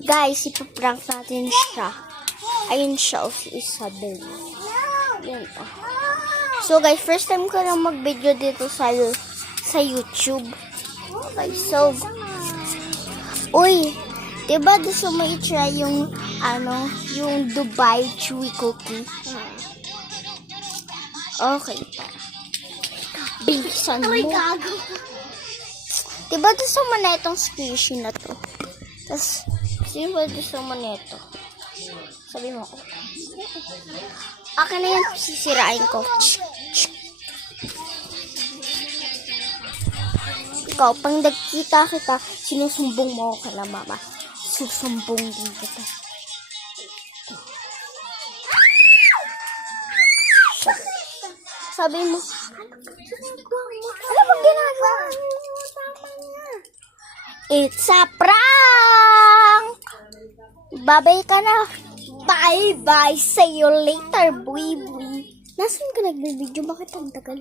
Guys, ipaprank natin siya. Ayun siya, si Isabel. Yun, oh. So guys, first time ko lang mag-video dito sa YouTube. Okay, so, uy, diba gusto mo i-try yung, yung Dubai Chewy Cookie? Okay. Bilisan mo. Diba gusto mo na itong squishy na to? Tapos, sino ba gusto mo na ito? Sabi mo ko. Akin na yan, sisirain ko. Ikaw, pang nagkita kita, sinusumbong mo ako na mama. Susumbong din kita. Sabi mo, ano bang ginagawa mo? Tama niya. It's a prank! Babay ka na. Bye-bye. See you later, boy. Nasaan ka nag-video? Bakit ang tagal?